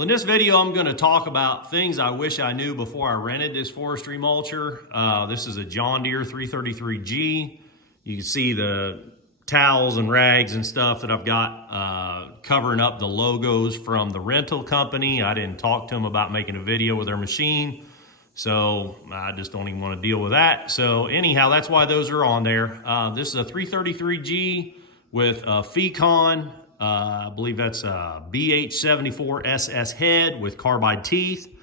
Well, in this video, I'm going to talk about things I wish I knew before I rented this forestry mulcher. This is a John Deere 333G. You can see the towels and rags and stuff that I've got covering up the logos from the rental company. I didn't talk to them about making a video with their machine, so I just don't even want to deal with that. So anyhow, that's why those are on there. This is a 333G with a Fecon. I believe that's a BH74 SS head with carbide teeth.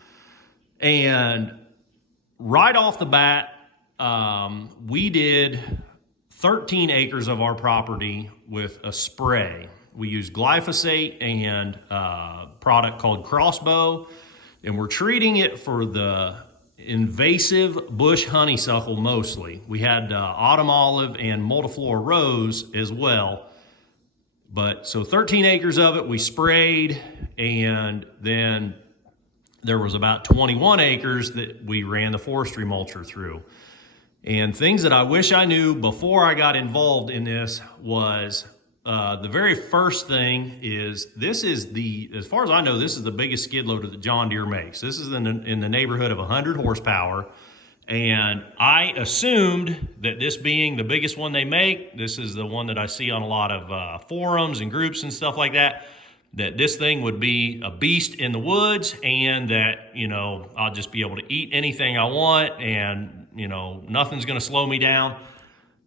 And right off the bat, we did 13 acres of our property with a spray. We used glyphosate and a product called Crossbow, and we're treating it for the invasive bush honeysuckle mostly. We had autumn olive and multiflora rose as well. But so 13 acres of it we sprayed, and then there was about 21 acres that we ran the forestry mulcher through. And things that I wish I knew before I got involved in this was the very first thing is this is as far as I know, this is the biggest skid loader that John Deere makes. This is in the neighborhood of 100 horsepower. And I assumed that this being the biggest one they make, this is the one that I see on a lot of forums and groups and stuff like that this thing would be a beast in the woods, and that, you know, I'll just be able to eat anything I want, and, you know, nothing's going to slow me down.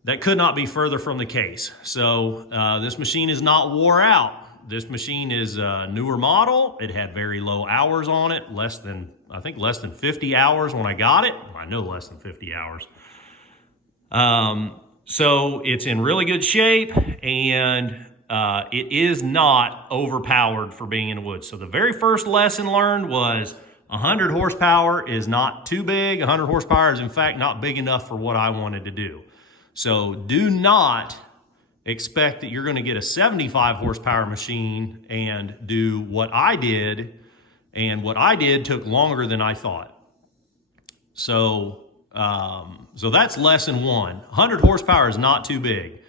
That could not be further from the case. So this machine is not wore out. This machine is a newer model. It had very low hours on it, I think less than 50 hours when I got it. I know less than 50 hours. So it's in really good shape, and it is not overpowered for being in the woods. So the very first lesson learned was 100 horsepower is not too big. 100 horsepower is in fact not big enough for what I wanted to do. So do not expect that you're going to get a 75 horsepower machine and do what I did. And what I did took longer than I thought. So, so that's lesson one. 100 horsepower is not too big.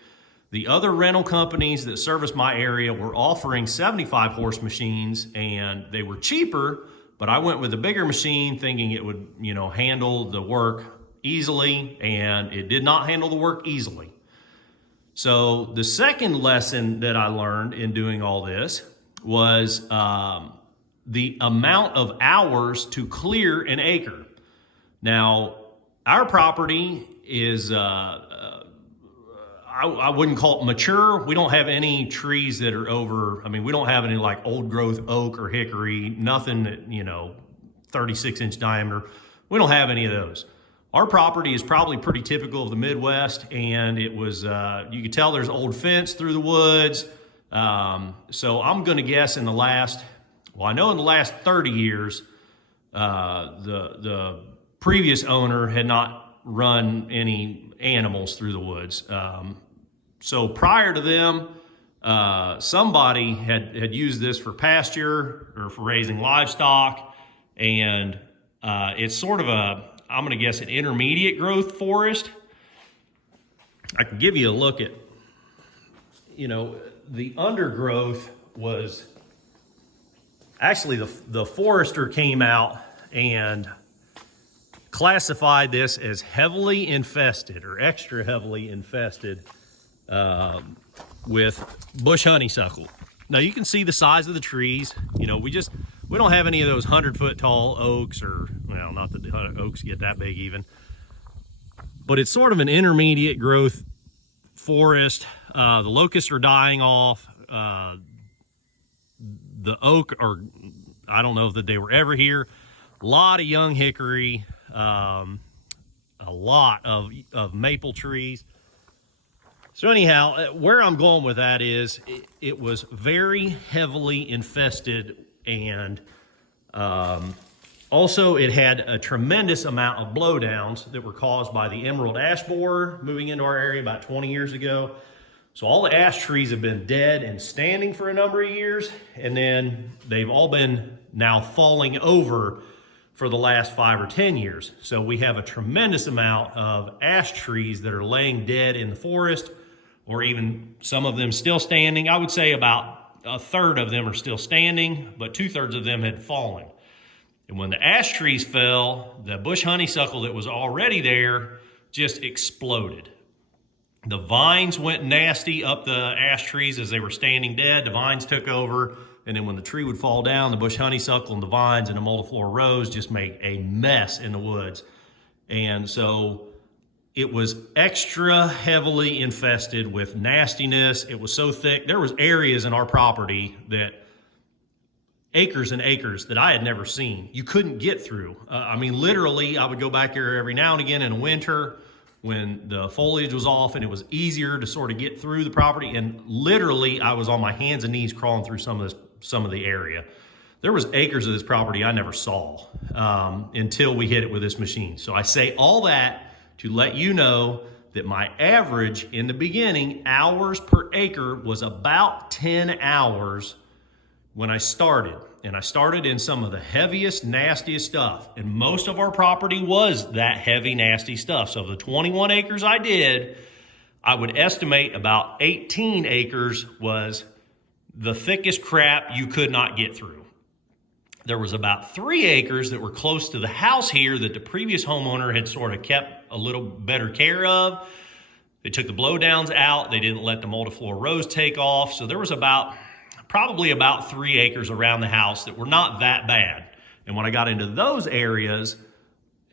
The other rental companies that service my area were offering 75 horse machines, and they were cheaper, but I went with a bigger machine thinking it would, you know, handle the work easily, and it did not handle the work easily. So the second lesson that I learned in doing all this was the amount of hours to clear an acre. Now, our property is, I wouldn't call it mature. We don't have any trees that are over, I mean, we don't have any like old growth oak or hickory, nothing that, you know, 36-inch diameter. We don't have any of those. Our property is probably pretty typical of the Midwest, and it was, you could tell there's old fence through the woods. So I'm gonna guess in the last, well, I know in the last 30 years, the previous owner had not run any animals through the woods. So prior to them, somebody had used this for pasture or for raising livestock, and it's sort of I'm gonna guess an intermediate growth forest. I can give you a look at, you know, the undergrowth was, actually the forester came out and classified this as heavily infested or extra heavily infested with bush honeysuckle. Now you can see the size of the trees. You know, we don't have any of those 100-foot tall oaks, or, well, not that the oaks get that big even, but it's sort of an intermediate growth forest. The locusts are dying off. The oak, or I don't know that they were ever here. A lot of young hickory, a lot of maple trees. So anyhow, where I'm going with that is it was very heavily infested, and also it had a tremendous amount of blowdowns that were caused by the emerald ash borer moving into our area about 20 years ago. So all the ash trees have been dead and standing for a number of years, and then they've all been now falling over for the last 5 or 10 years. So we have a tremendous amount of ash trees that are laying dead in the forest, or even some of them still standing. I would say about a third of them are still standing, but 2/3 of them had fallen. And when the ash trees fell, the bush honeysuckle that was already there just exploded. The vines went nasty up the ash trees as they were standing dead. The vines took over, and then when the tree would fall down, the bush honeysuckle and the vines and the multiflora rose just make a mess in the woods. And so it was extra heavily infested with nastiness. It was so thick. There was areas in our property that acres and acres that I had never seen. You couldn't get through. I mean, literally, I would go back there every now and again in the winter when the foliage was off and it was easier to sort of get through the property. And literally, I was on my hands and knees crawling through some of the area. There was acres of this property I never saw until we hit it with this machine. So I say all that to let you know that my average in the beginning, hours per acre, was about 10 hours when I started. And I started in some of the heaviest, nastiest stuff. And most of our property was that heavy, nasty stuff. So the 21 acres I did, I would estimate about 18 acres was the thickest crap you could not get through. There was about 3 acres that were close to the house here that the previous homeowner had sort of kept a little better care of. They took the blowdowns out. They didn't let the multiflora rose take off. So there was probably about 3 acres around the house that were not that bad. And when I got into those areas,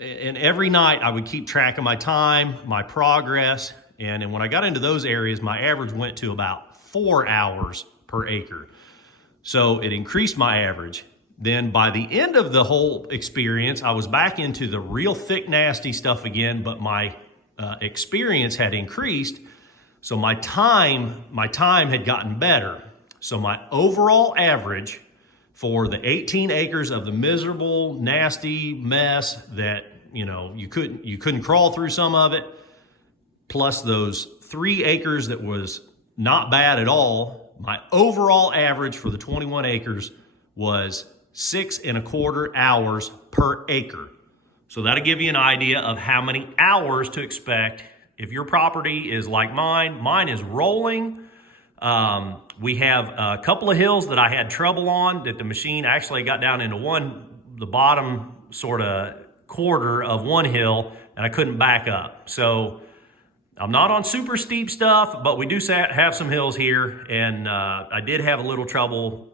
and every night I would keep track of my time, my progress. And when I got into those areas, my average went to about 4 hours per acre. So it increased my average. Then by the end of the whole experience, I was back into the real thick, nasty stuff again, but my experience had increased. So my time had gotten better. So my overall average for the 18 acres of the miserable, nasty mess that, you couldn't crawl through some of it, plus those 3 acres that was not bad at all, my overall average for the 21 acres was 6.25 hours per acre. So that'll give you an idea of how many hours to expect. If your property is like mine is rolling. We have a couple of hills that I had trouble on that the machine actually got down into the bottom sort of quarter of one hill, and I couldn't back up. So I'm not on super steep stuff, but we do have some hills here, and I did have a little trouble,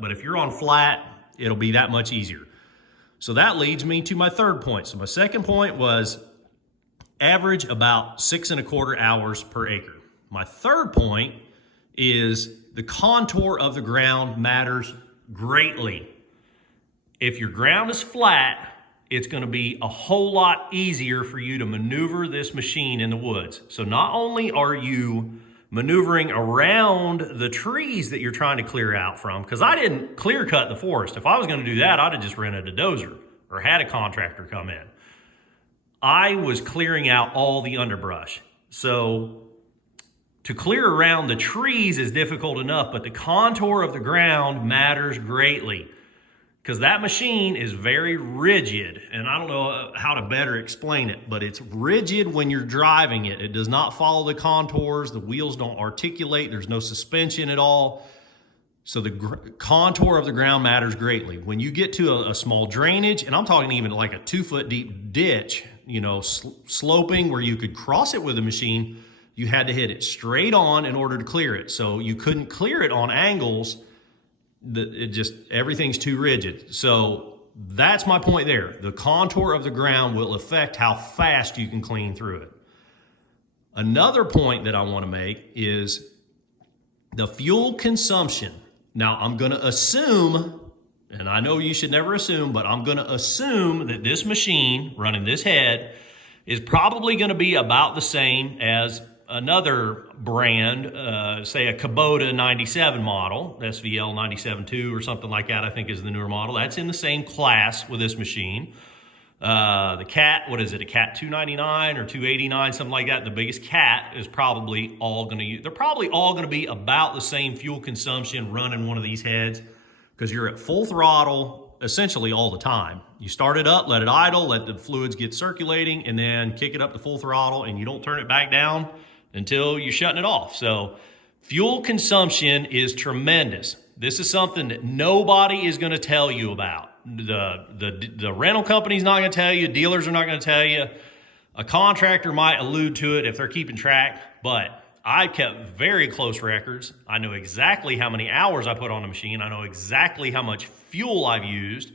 but if you're on flat, it'll be that much easier. So that leads me to my third point. So my second point was average about 6.25 hours per acre. My third point is the contour of the ground matters greatly. If your ground is flat, it's going to be a whole lot easier for you to maneuver this machine in the woods. So not only are you maneuvering around the trees that you're trying to clear out from, because I didn't clear cut the forest. If I was going to do that, I'd have just rented a dozer or had a contractor come in. I was clearing out all the underbrush. So to clear around the trees is difficult enough, but the contour of the ground matters greatly because that machine is very rigid. And I don't know how to better explain it, but it's rigid when you're driving it. It does not follow the contours. The wheels don't articulate. There's no suspension at all. So the contour of the ground matters greatly. When you get to a small drainage, and I'm talking even like a 2-foot deep ditch, sloping where you could cross it with a machine, you had to hit it straight on in order to clear it. So you couldn't clear it on angles. Everything's too rigid. So that's my point there. The contour of the ground will affect how fast you can clean through it. Another point that I want to make is the fuel consumption. Now I'm going to assume, and I know you should never assume, but I'm going to assume that this machine running this head is probably going to be about the same as another brand, say a Kubota 97 model, SVL 97.2 or something like that, I think is the newer model. That's in the same class with this machine. The Cat, what is it, a Cat 299 or 289, something like that. The biggest Cat is probably all going to use, they're probably all going to be about the same fuel consumption running one of these heads because you're at full throttle essentially all the time. You start it up, let it idle, let the fluids get circulating, and then kick it up to full throttle, and you don't turn it back down until you're shutting it off. So Fuel consumption is tremendous. This is something that nobody is going to tell you about. The rental company's not going to tell you. Dealers are not going to tell you. A contractor might allude to it if they're keeping track, but I kept very close records. I know exactly how many hours I put on the machine. I know exactly how much fuel I've used.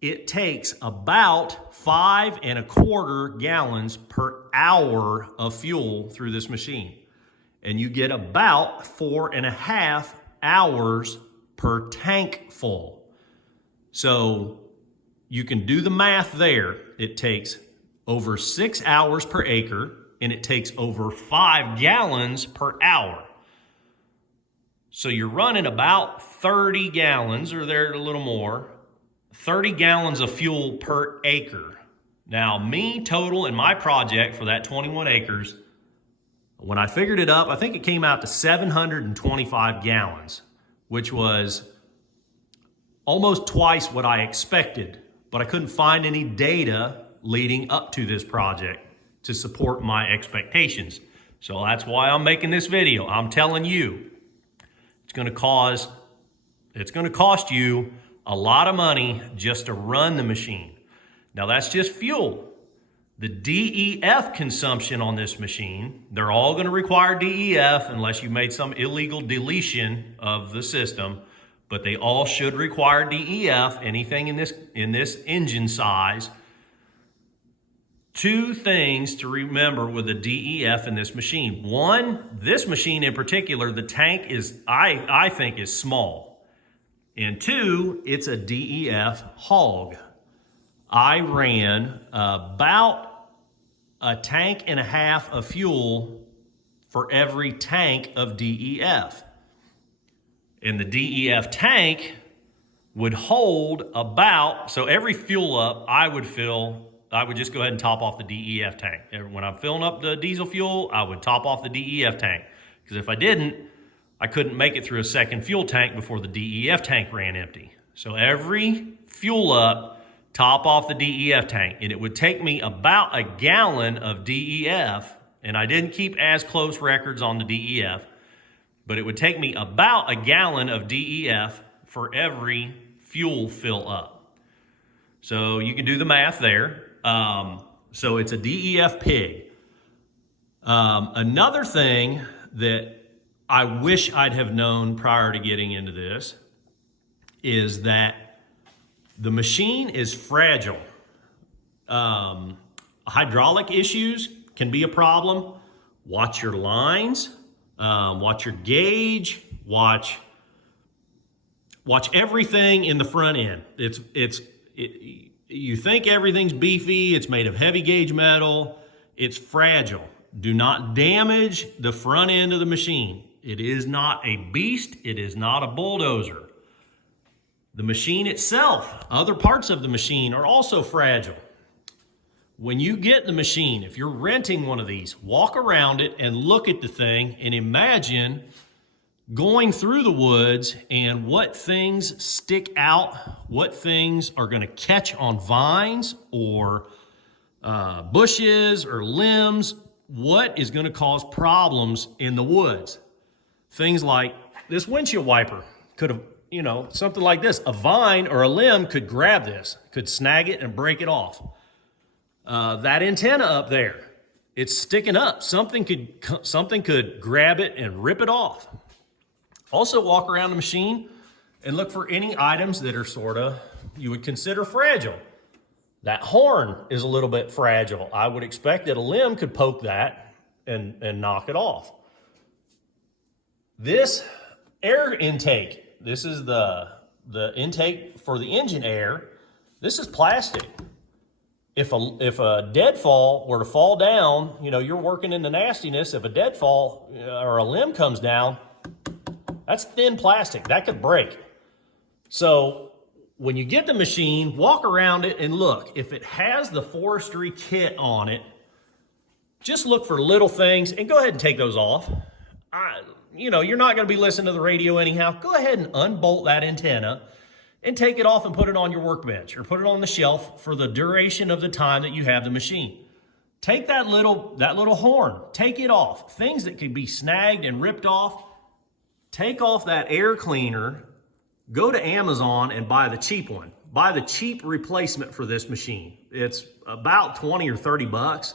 It takes about 5.25 gallons per hour of fuel through this machine. And you get about 4.5 hours per tank full. So you can do the math there. It takes over 6 hours per acre, and it takes over 5 gallons per hour. So you're running about 30 gallons, or there a little more, 30 gallons of fuel per acre. Now, me total in my project for that 21 acres, when I figured it up, I think it came out to 725 gallons, which was almost twice what I expected, but I couldn't find any data leading up to this project to support my expectations. So that's why I'm making this video. I'm telling you, it's gonna cost you a lot of money just to run the machine. Now that's just fuel. The DEF consumption on this machine, they're all gonna require DEF unless you made some illegal deletion of the system, but they all should require DEF, anything in this engine size. Two things to remember with the DEF in this machine. One, this machine in particular, the tank is, I think is small. And two, it's a DEF hog. I ran about a tank and a half of fuel for every tank of DEF. And the DEF tank would hold about, so every fuel up I would just go ahead and top off the DEF tank. When I'm filling up the diesel fuel, I would top off the DEF tank. Because if I didn't, I couldn't make it through a second fuel tank before the DEF tank ran empty. So every fuel up, top off the DEF tank. And it would take me about a gallon of DEF, and I didn't keep as close records on the DEF, but it would take me about a gallon of DEF for every fuel fill up. So you can do the math there. So it's a DEF pig. Another thing that I wish I'd have known prior to getting into this is that the machine is fragile. Hydraulic issues can be a problem. Watch your lines, watch your gauge, watch everything in the front end. You think everything's beefy, it's made of heavy gauge metal, it's fragile. Do not damage the front end of the machine. It is not a beast, it is not a bulldozer. The machine itself, other parts of the machine are also fragile. When you get the machine, if you're renting one of these, walk around it and look at the thing and imagine going through the woods and what things stick out, what things are going to catch on vines or bushes or limbs, what is going to cause problems in the woods. Things like this windshield wiper could have, something like this. A vine or a limb could grab this, could snag it and break it off. That antenna up there, it's sticking up. Something could grab it and rip it off. Also walk around the machine and look for any items that are you would consider fragile. That horn is a little bit fragile. I would expect that a limb could poke that and knock it off. This air intake, this is the intake for the engine air. This is plastic. If a deadfall were to fall down, you're working in the nastiness. If a deadfall or a limb comes down, that's thin plastic. That could break. So when you get the machine, walk around it and look. If it has the forestry kit on it, just look for little things and go ahead and take those off. You're not going to be listening to the radio anyhow. Go ahead and unbolt that antenna and take it off and put it on your workbench or put it on the shelf for the duration of the time that you have the machine. Take that little horn, take it off. Things that could be snagged and ripped off, take off that air cleaner, go to Amazon and buy the cheap one. Buy the cheap replacement for this machine. It's about 20 or 30 bucks.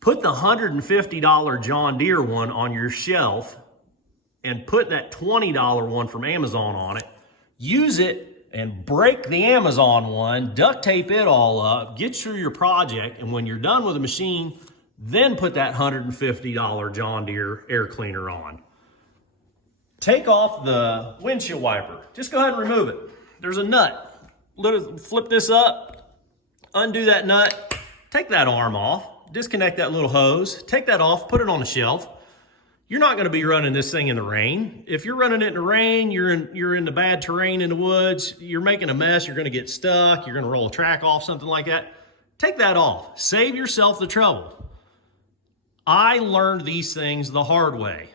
Put the $150 John Deere one on your shelf and put that $20 one from Amazon on it. Use it and break the Amazon one, duct tape it all up, get through your project, and when you're done with the machine, then put that $150 John Deere air cleaner on. Take off the windshield wiper. Just go ahead and remove it. There's a nut. Flip this up, undo that nut, take that arm off, disconnect that little hose, take that off, put it on the shelf. You're not going to be running this thing in the rain. If you're running it in the rain, you're in the bad terrain in the woods, you're making a mess, you're going to get stuck, you're going to roll a track off, something like that. Take that off. Save yourself the trouble. I learned these things the hard way.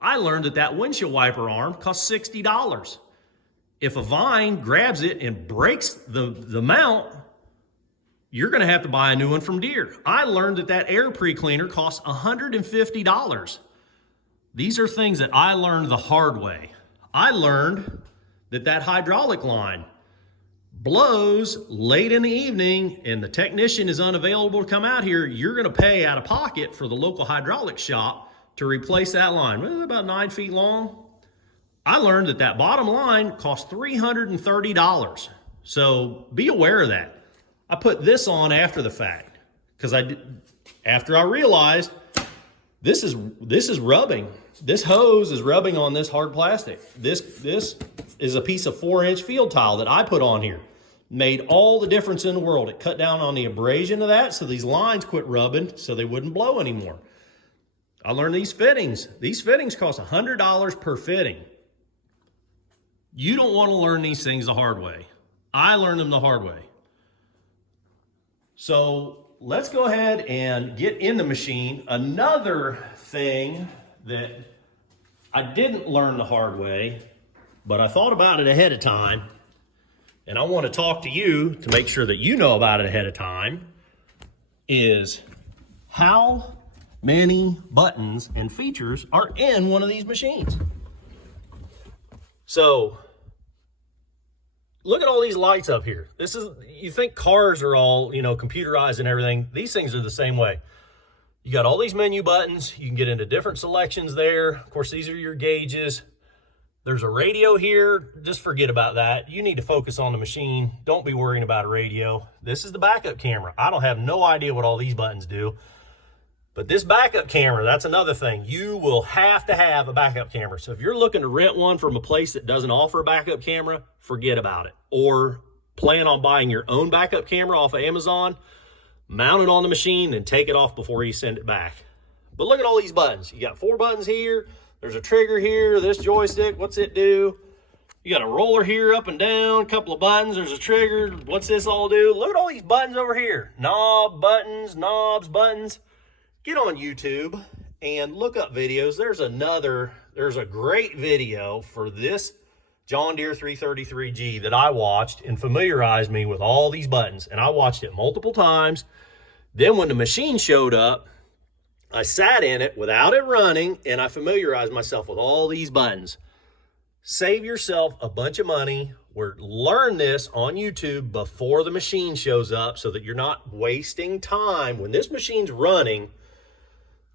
I learned that windshield wiper arm costs $60. If a vine grabs it and breaks the mount, you're going to have to buy a new one from Deere. I learned that air pre-cleaner costs $150. These are things that I learned the hard way. I learned that hydraulic line blows late in the evening and the technician is unavailable to come out here. You're going to pay out of pocket for the local hydraulic shop to replace that line. Well, about 9 feet long. I learned that bottom line costs $330. So be aware of that. I put this on after the fact because after I realized this is rubbing. This hose is rubbing on this hard plastic. This is a piece of 4-inch field tile that I put on here. Made all the difference in the world. It cut down on the abrasion of that, so these lines quit rubbing so they wouldn't blow anymore. I learned these fittings. These fittings cost $100 per fitting. You don't want to learn these things the hard way. I learned them the hard way. So let's go ahead and get in the machine. Another thing that I didn't learn the hard way, but I thought about it ahead of time, and I want to talk to you to make sure that you know about it ahead of time, is how many buttons and features are in one of these machines. So look at all these lights up here. You think cars are all, computerized and everything. These things are the same way. You got all these menu buttons. You can get into different selections there. Of course, these are your gauges. There's a radio here. Just forget about that. You need to focus on the machine. Don't be worrying about a radio. This is the backup camera. I don't have no idea what all these buttons do. But this backup camera, that's another thing. You will have to have a backup camera. So if you're looking to rent one from a place that doesn't offer a backup camera, forget about it. Or plan on buying your own backup camera off of Amazon, mount it on the machine, and take it off before you send it back. But look at all these buttons. You got 4 buttons here. There's a trigger here. This joystick, what's it do? You got a roller here, up and down, a couple of buttons. There's a trigger. What's this all do? Look at all these buttons over here. Knob, buttons, knobs, buttons. Get on YouTube and look up videos. There's a great video for this John Deere 333G that I watched and familiarized me with all these buttons. And I watched it multiple times. Then when the machine showed up, I sat in it without it running and I familiarized myself with all these buttons. Save yourself a bunch of money. Learn this on YouTube before the machine shows up so that you're not wasting time. When this machine's running,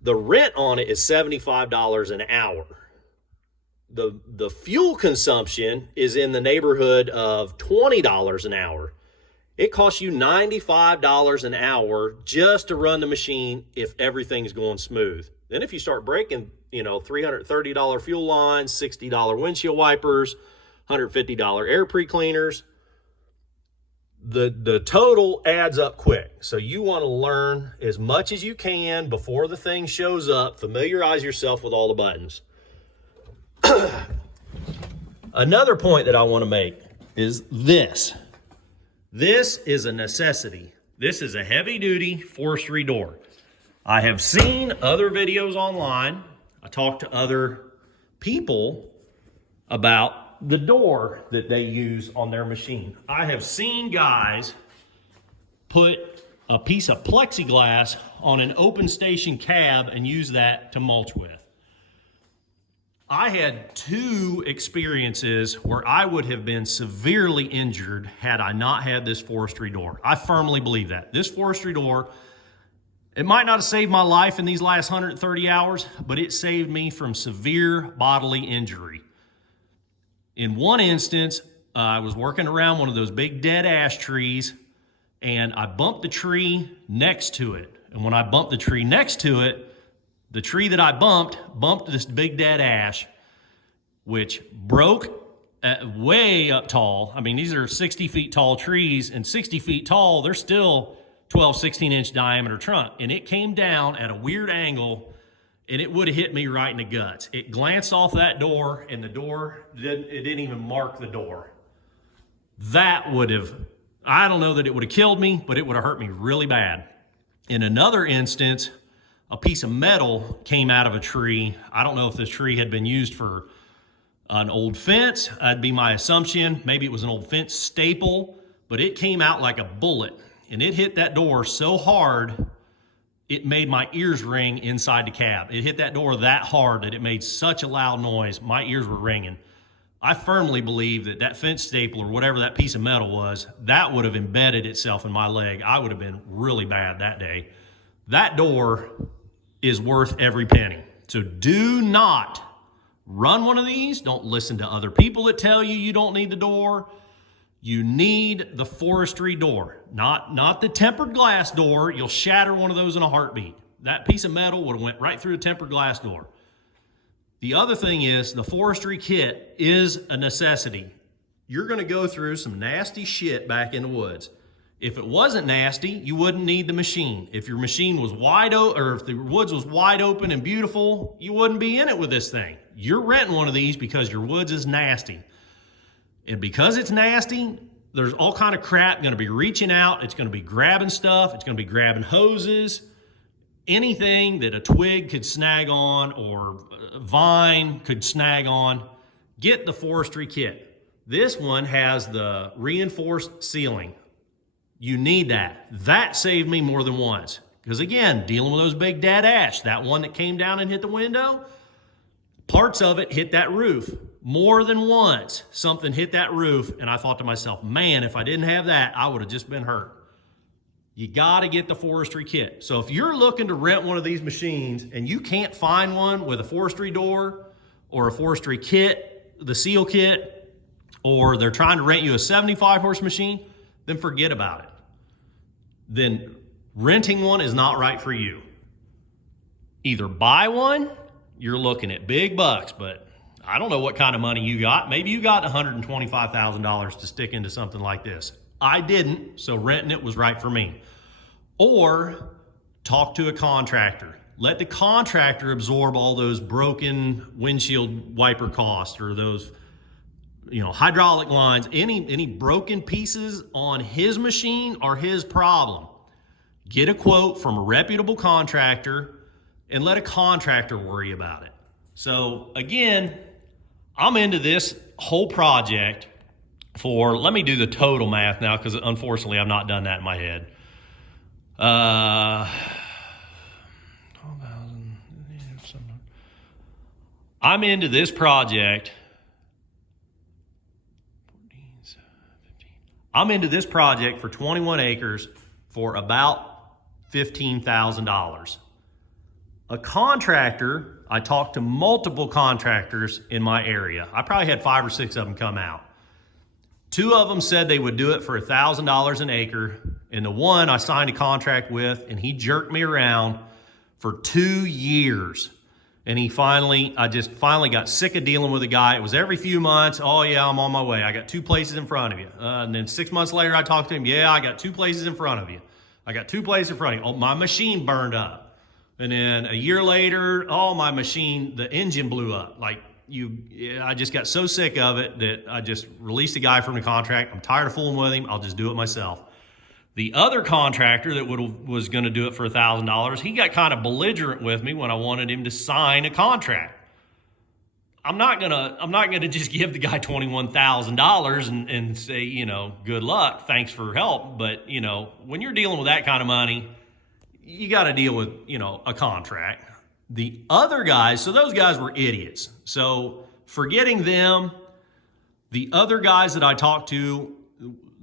the rent on it is $75 an hour. The fuel consumption is in the neighborhood of $20 an hour. It costs you $95 an hour just to run the machine if everything's going smooth. Then if you start breaking, $330 fuel lines, $60 windshield wipers, $150 air pre-cleaners, the total adds up quick. So you want to learn as much as you can before the thing shows up. Familiarize yourself with all the buttons. Another point that I want to make is this. This is a necessity. This is a heavy-duty forestry door. I have seen other videos online. I talked to other people about the door that they use on their machine. I have seen guys put a piece of plexiglass on an open station cab and use that to mulch with. I had 2 experiences where I would have been severely injured had I not had this forestry door. I firmly believe that. This forestry door, it might not have saved my life in these last 130 hours, but it saved me from severe bodily injury. In one instance, I was working around one of those big dead ash trees, and I bumped the tree next to it. And when I bumped the tree next to it, the tree that I bumped this big dead ash, which broke way up tall. I mean, these are 60 feet tall trees, and 60 feet tall, they're still 12, 16-inch diameter trunk. And it came down at a weird angle, and it would have hit me right in the guts. It glanced off that door, and the door, it didn't even mark the door. That would have, I don't know that it would have killed me, but it would have hurt me really bad. In another instance, a piece of metal came out of a tree. I don't know if this tree had been used for an old fence. That'd be my assumption. Maybe it was an old fence staple, but it came out like a bullet, and it hit that door so hard, it made my ears ring inside the cab. It hit that door that hard that it made such a loud noise, my ears were ringing. I firmly believe that that fence staple or whatever that piece of metal was, that would have embedded itself in my leg. I would have been really bad that day. That door is worth every penny. So do not run one of these. Don't listen to other people that tell you you don't need the door. You need the forestry door, not the tempered glass door. You'll shatter one of those in a heartbeat. That piece of metal would have went right through a tempered glass door. The other thing is the forestry kit is a necessity. You're going to go through some nasty shit back in the woods. If it wasn't nasty, you wouldn't need the machine. If your machine was wide open, or if the woods was wide open and beautiful, you wouldn't be in it with this thing. You're renting one of these because your woods is nasty. And because it's nasty, there's all kind of crap going to be reaching out. It's going to be grabbing stuff. It's going to be grabbing hoses. Anything that a twig could snag on or a vine could snag on, get the forestry kit. This one has the reinforced ceiling. You need that. That saved me more than once. Because again, dealing with those big dead ash, that one that came down and hit the window, parts of it hit that roof. More than once, something hit that roof, and I thought to myself, man, if I didn't have that, I would have just been hurt. You gotta get the forestry kit. So if you're looking to rent one of these machines and you can't find one with a forestry door or a forestry kit, the seal kit, or they're trying to rent you a 75 horse machine, then forget about it. Then renting one is not right for you. Either buy one, you're looking at big bucks, but I don't know what kind of money you got. Maybe you got $125,000 to stick into something like this. I didn't, so renting it was right for me. Or talk to a contractor. Let the contractor absorb all those broken windshield wiper costs or those, hydraulic lines. Any broken pieces on his machine are his problem. Get a quote from a reputable contractor and let a contractor worry about it. So again, I'm into this whole project for, let me do the total math now because unfortunately I've not done that in my head. 12,000. I'm into this project. 14, 15. I'm into this project for 21 acres for about $15,000. A contractor, I talked to multiple contractors in my area. I probably had 5 or 6 of them come out. 2 of them said they would do it for $1,000 an acre. And the one I signed a contract with, and he jerked me around for 2 years. And I just finally got sick of dealing with a guy. It was every few months. Oh yeah, I'm on my way. I got 2 places in front of you. And then 6 months later, I talked to him. Yeah, I got 2 places in front of you. I got 2 places in front of you. Oh, my machine burned up. And then a year later, my machine, the engine blew up. I just got so sick of it that I just released the guy from the contract. I'm tired of fooling with him. I'll just do it myself. The other contractor that was going to do it for $1,000, he got kind of belligerent with me when I wanted him to sign a contract. I'm not gonna just give the guy $21,000 and say, you know, good luck, thanks for help. But, you know, when you're dealing with that kind of money, you got to deal with, you know, a contract. The other guys, so those guys were idiots. So forgetting them, the other guys that I talked to,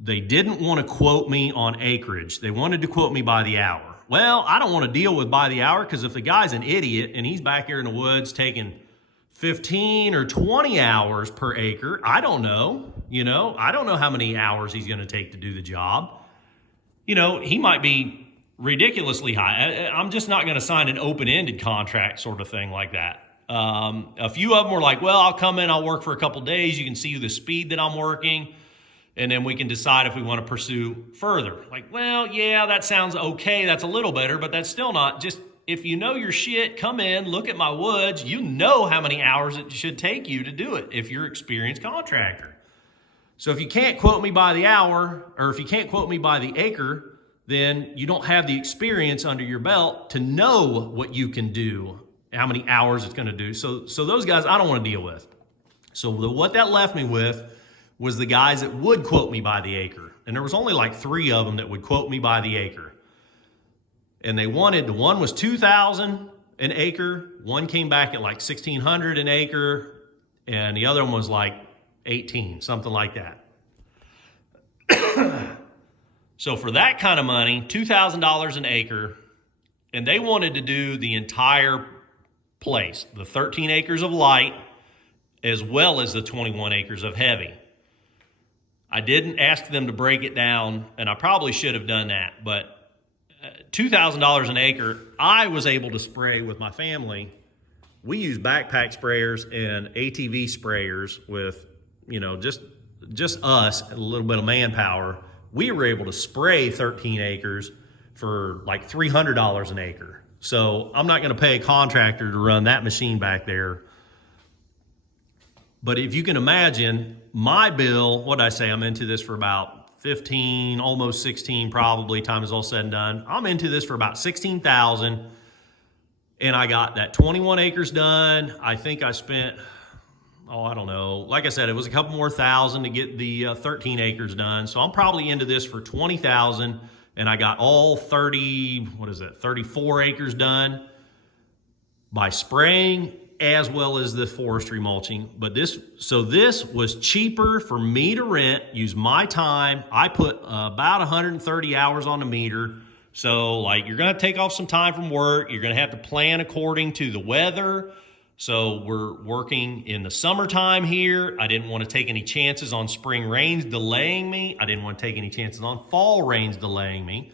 they didn't want to quote me on acreage. They wanted to quote me by the hour. Well, I don't want to deal with by the hour, because if the guy's an idiot and he's back here in the woods taking 15 or 20 hours per acre, I don't know. You know, I don't know how many hours he's going to take to do the job. You know, he might be ridiculously high. I'm just not going to sign an open-ended contract sort of thing like that. A few of them were like, well, I'll come in, I'll work for a couple days. You can see the speed that I'm working, and then we can decide if we want to pursue further. Like, well, yeah, that sounds okay. That's a little better, but that's still not. Just, if you know your shit, come in, look at my woods. You know how many hours it should take you to do it if you're an experienced contractor. So if you can't quote me by the hour, or if you can't quote me by the acre, then you don't have the experience under your belt to know what you can do, how many hours it's going to do. So those guys I don't want to deal with. So what that left me with was the guys that would quote me by the acre. And there was only like 3 of them that would quote me by the acre. And they wanted, the one was $2,000 an acre. One came back at like $1,600 an acre. And the other one was like 18, something like that. So for that kind of money, $2,000 an acre, and they wanted to do the entire place, the 13 acres of light, as well as the 21 acres of heavy. I didn't ask them to break it down, and I probably should have done that, but $2,000 an acre, I was able to spray with my family. We use backpack sprayers and ATV sprayers with, you know, just us, and a little bit of manpower. We were able to spray 13 acres for like $300 an acre. So I'm not going to pay a contractor to run that machine back there. But if you can imagine, my bill, what did I say? I'm into this for about 15, almost 16 probably, time is all said and done. I'm into this for about $16,000, and I got that 21 acres done. I think I spent, I don't know. Like I said, it was a couple more thousand to get the 13 acres done. So I'm probably into this for $20,000, and I got all 34 acres done by spraying, as well as the forestry mulching. But this was cheaper for me to rent, use my time. I put about 130 hours on the meter. So like, you're gonna take off some time from work. You're gonna have to plan according to the weather. So we're working in the summertime here. I didn't want to take any chances on spring rains delaying me. I didn't want to take any chances on fall rains delaying me.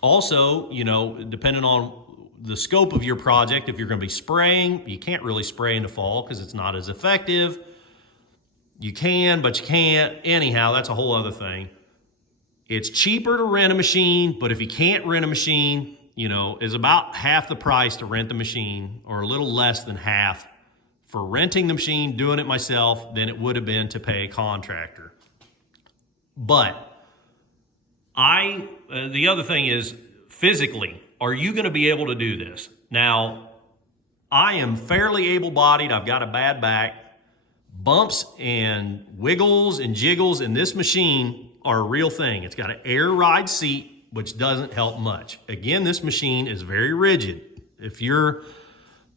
Also, you know, depending on the scope of your project, if you're going to be spraying, you can't really spray in the fall because it's not as effective. You can, but you can't. Anyhow, that's a whole other thing. It's cheaper to rent a machine, but if you can't rent a machine, you know, is about half the price to rent the machine, or a little less than half for renting the machine, doing it myself, than it would have been to pay a contractor. But the other thing is, physically, are you going to be able to do this? Now, I am fairly able-bodied. I've got a bad back. Bumps and wiggles and jiggles in this machine are a real thing. It's got an air ride seat, which doesn't help much. Again, this machine is very rigid. If you're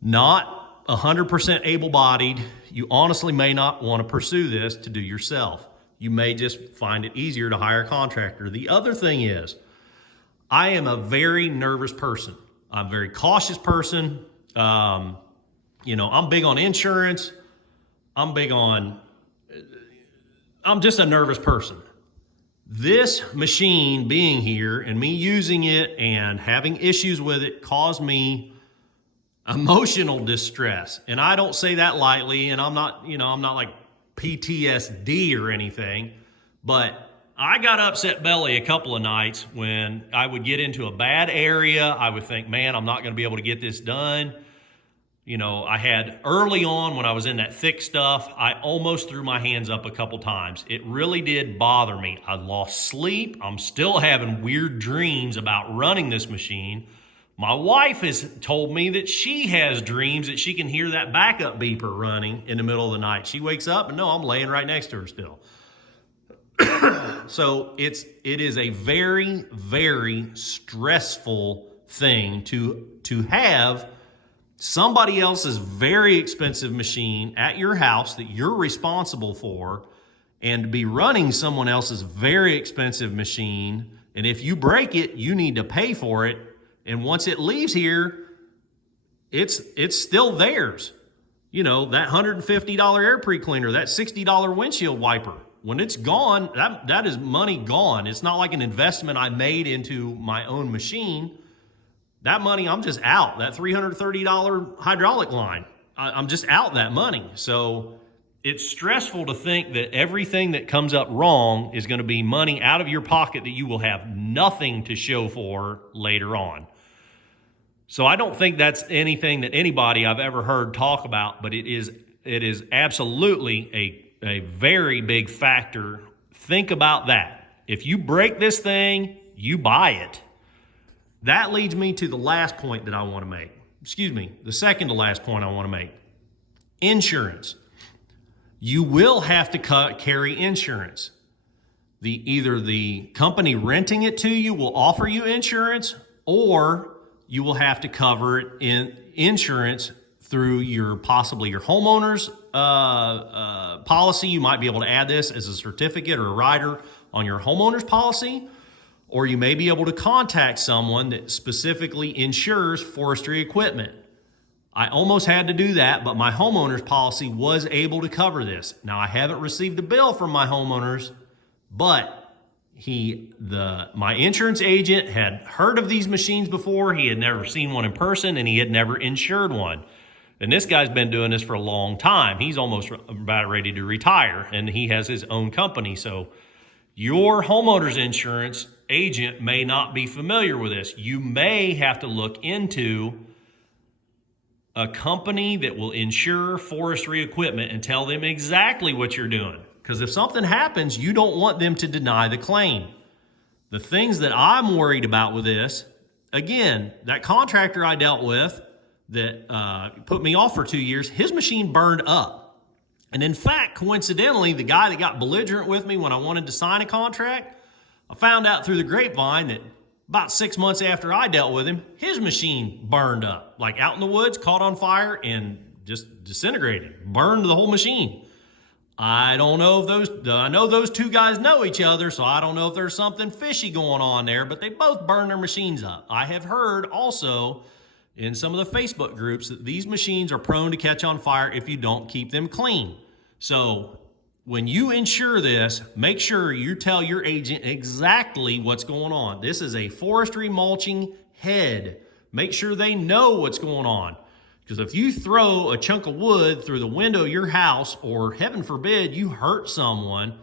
not 100% able-bodied, you honestly may not want to pursue this to do yourself. You may just find it easier to hire a contractor. The other thing is, I am a very nervous person. I'm a very cautious person. You know, I'm big on insurance. I'm just a nervous person. This machine being here and me using it and having issues with it caused me emotional distress. And I don't say that lightly, and I'm not like PTSD or anything, but I got upset belly a couple of nights when I would get into a bad area. I would think, man, I'm not going to be able to get this done. You know, I had early on when I was in that thick stuff, I almost threw my hands up a couple times. It really did bother me. I lost sleep. I'm still having weird dreams about running this machine. My wife has told me that she has dreams that she can hear that backup beeper running in the middle of the night. She wakes up and no, I'm laying right next to her still. So it is a very, very stressful thing to have somebody else's very expensive machine at your house that you're responsible for, and to be running someone else's very expensive machine. And if you break it, you need to pay for it. And once it leaves here, it's still theirs. You know, that $150 air pre-cleaner, that $60 windshield wiper. When it's gone, that is money gone. It's not like an investment I made into my own machine. That money, I'm just out. That $330 hydraulic line, I'm just out that money. So it's stressful to think that everything that comes up wrong is going to be money out of your pocket that you will have nothing to show for later on. So I don't think that's anything that anybody I've ever heard talk about, but it is absolutely a very big factor. Think about that. If you break this thing, you buy it. That leads me to the last point that I want to make. The second to last point I want to make. Insurance. You will have to carry insurance. Either the company renting it to you will offer you insurance, or you will have to cover it in insurance through possibly your homeowner's policy. You might be able to add this as a certificate or a rider on your homeowner's policy, or you may be able to contact someone that specifically insures forestry equipment. I almost had to do that, but my homeowner's policy was able to cover this. Now, I haven't received a bill from my homeowners, but my insurance agent had heard of these machines before. He had never seen one in person, and he had never insured one. And this guy's been doing this for a long time. He's almost about ready to retire, and he has his own company. So your homeowner's insurance agent may not be familiar with this. You may have to look into a company that will insure forestry equipment and tell them exactly what you're doing. Because if something happens, you don't want them to deny the claim. The things that I'm worried about with this, again, that contractor I dealt with that put me off for 2 years, his machine burned up. And in fact, coincidentally, the guy that got belligerent with me when I wanted to sign a contract, I found out through the grapevine that about 6 months after I dealt with him, his machine burned up, like out in the woods, caught on fire and just disintegrated, burned the whole machine. I don't know if I know those two guys know each other, so I don't know if there's something fishy going on there, but they both burned their machines up. I have heard also in some of the Facebook groups that these machines are prone to catch on fire if you don't keep them clean. So when you insure this, make sure you tell your agent exactly what's going on. This is a forestry mulching head. Make sure they know what's going on. Because if you throw a chunk of wood through the window of your house, or heaven forbid, you hurt someone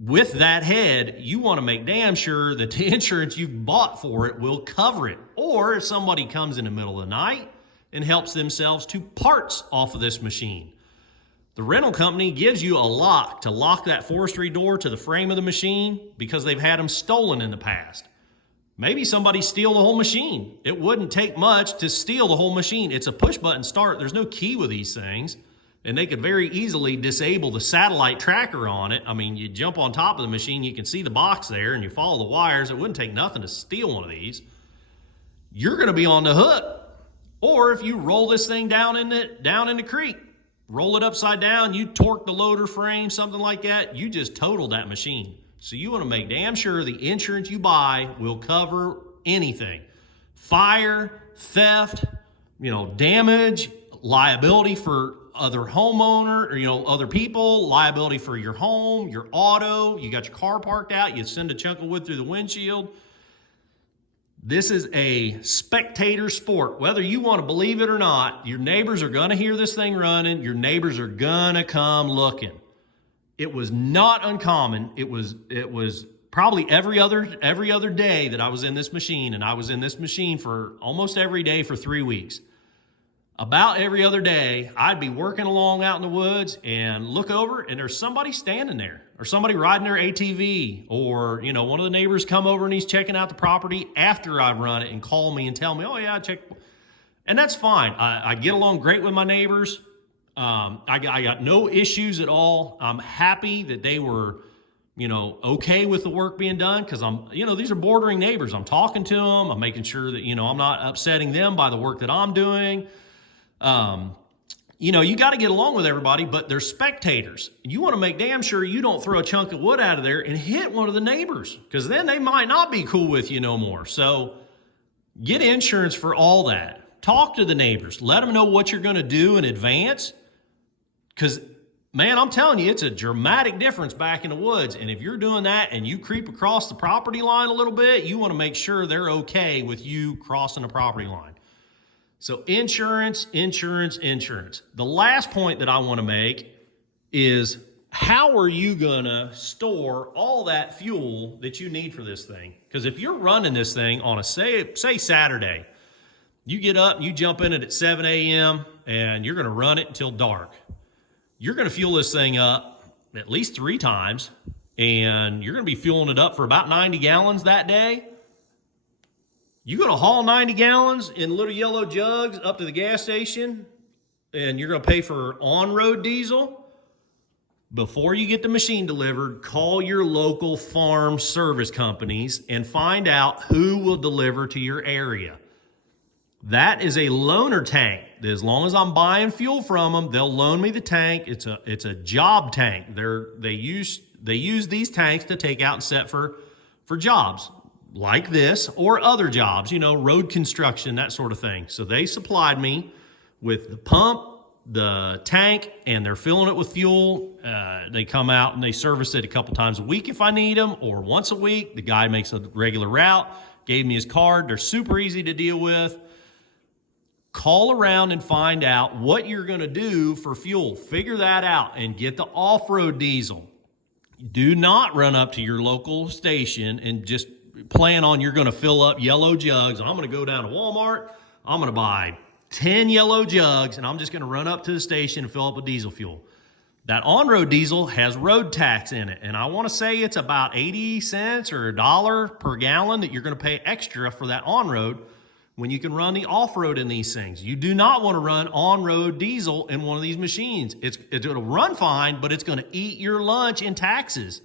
with that head, you want to make damn sure that the insurance you've bought for it will cover it. Or if somebody comes in the middle of the night and helps themselves to parts off of this machine, the rental company gives you a lock to lock that forestry door to the frame of the machine because they've had them stolen in the past. Maybe somebody steal the whole machine. It wouldn't take much to steal the whole machine. It's a push button start. There's no key with these things. And they could very easily disable the satellite tracker on it. I mean, you jump on top of the machine, you can see the box there, and you follow the wires. It wouldn't take nothing to steal one of these. You're going to be on the hook. Or if you roll this thing down in the creek, roll it upside down, you torque the loader frame, something like that, you just totaled that machine. So you want to make damn sure the insurance you buy will cover anything. Fire, theft, damage, liability for other homeowner, or, other people, liability for your home, your auto, you got your car parked out, you send a chunk of wood through the windshield. This is a spectator sport. Whether you want to believe it or not, your neighbors are going to hear this thing running. Your neighbors are going to come looking. It was not uncommon. It was probably every other day that I was in this machine, and I was in this machine for almost every day for 3 weeks. about every other day, I'd be working along out in the woods and look over and there's somebody standing there or somebody riding their ATV, or, you know, one of the neighbors come over and he's checking out the property after I've run it and call me and tell me, oh yeah, I checked. And that's fine. I get along great with my neighbors. I got no issues at all. I'm happy that they were, you know, okay with the work being done, because these are bordering neighbors. I'm talking to them. I'm making sure that, you know, I'm not upsetting them by the work that I'm doing. You got to get along with everybody, but they're spectators. You want to make damn sure you don't throw a chunk of wood out of there and hit one of the neighbors, because then they might not be cool with you no more. So get insurance for all that. Talk to the neighbors. Let them know what you're going to do in advance, because, man, I'm telling you, it's a dramatic difference back in the woods. And if you're doing that and you creep across the property line a little bit, you want to make sure they're okay with you crossing the property line. So insurance, insurance, insurance. The last point that I want to make is, how are you going to store all that fuel that you need for this thing? Because if you're running this thing on a, say Saturday, you get up and you jump in it at 7 a.m. and you're going to run it until dark. You're going to fuel this thing up at least 3 times, and you're going to be fueling it up for about 90 gallons that day. You're going to haul 90 gallons in little yellow jugs up to the gas station, and you're going to pay for on-road diesel. Before you get the machine delivered, call your local farm service companies and find out who will deliver to your area. That is a loaner tank. As long as I'm buying fuel from them, they'll loan me the tank. It's a job tank. They use these tanks to take out and set for jobs like this or other jobs, road construction, that sort of thing. So they supplied me with the pump, the tank, and they're filling it with fuel. They come out and they service it a couple times a week if I need them, or once a week. The guy makes a regular route, gave me his card. They're super easy to deal with. Call around and find out what you're going to do for fuel. Figure that out and get the off-road diesel. Do not run up to your local station and just plan on you're going to fill up yellow jugs. I'm going to go down to Walmart. I'm going to buy 10 yellow jugs, and I'm just going to run up to the station and fill up with diesel fuel. That on-road diesel has road tax in it, and I want to say it's about 80 cents or $1 per gallon that you're going to pay extra for that on-road when you can run the off-road in these things. You do not want to run on-road diesel in one of these machines. It'll run fine, but it's going to eat your lunch in taxes.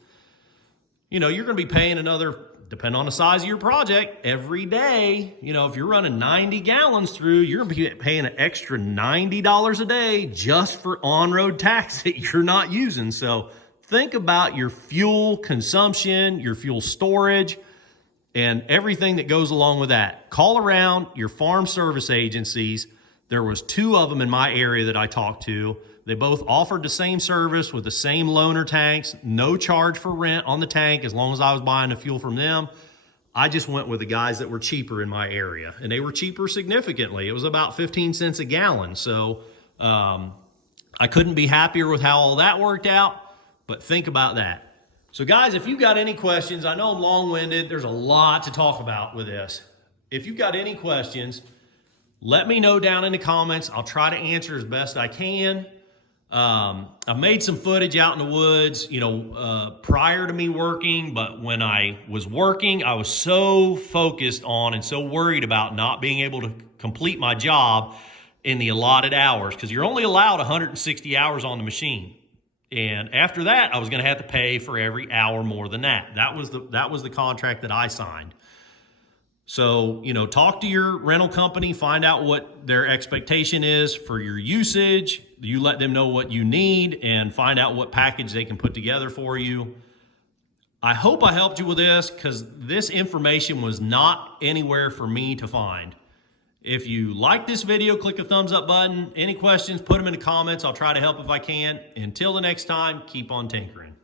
You're going to be paying another, depending on the size of your project, every day. If you're running 90 gallons through, you're going to be paying an extra $90 a day just for on-road tax that you're not using. So think about your fuel consumption, your fuel storage, and everything that goes along with that. Call around your farm service agencies. There was 2 of them in my area that I talked to. They both offered the same service with the same loaner tanks, no charge for rent on the tank as long as I was buying the fuel from them. I just went with the guys that were cheaper in my area, and they were cheaper significantly. It was about 15 cents a gallon. So I couldn't be happier with how all that worked out, but think about that. So guys, if you've got any questions, I know I'm long-winded. There's a lot to talk about with this. If you've got any questions, let me know down in the comments. I'll try to answer as best I can. I've made some footage out in the woods, prior to me working, but when I was working, I was so focused on and so worried about not being able to complete my job in the allotted hours, because you're only allowed 160 hours on the machine. And after that, I was going to have to pay for every hour more than that. That was the contract that I signed. So, talk to your rental company, find out what their expectation is for your usage. You let them know what you need and find out what package they can put together for you. I hope I helped you with this, because this information was not anywhere for me to find. If you like this video, click the thumbs up button. Any questions, put them in the comments. I'll try to help if I can. Until the next time, keep on tinkering.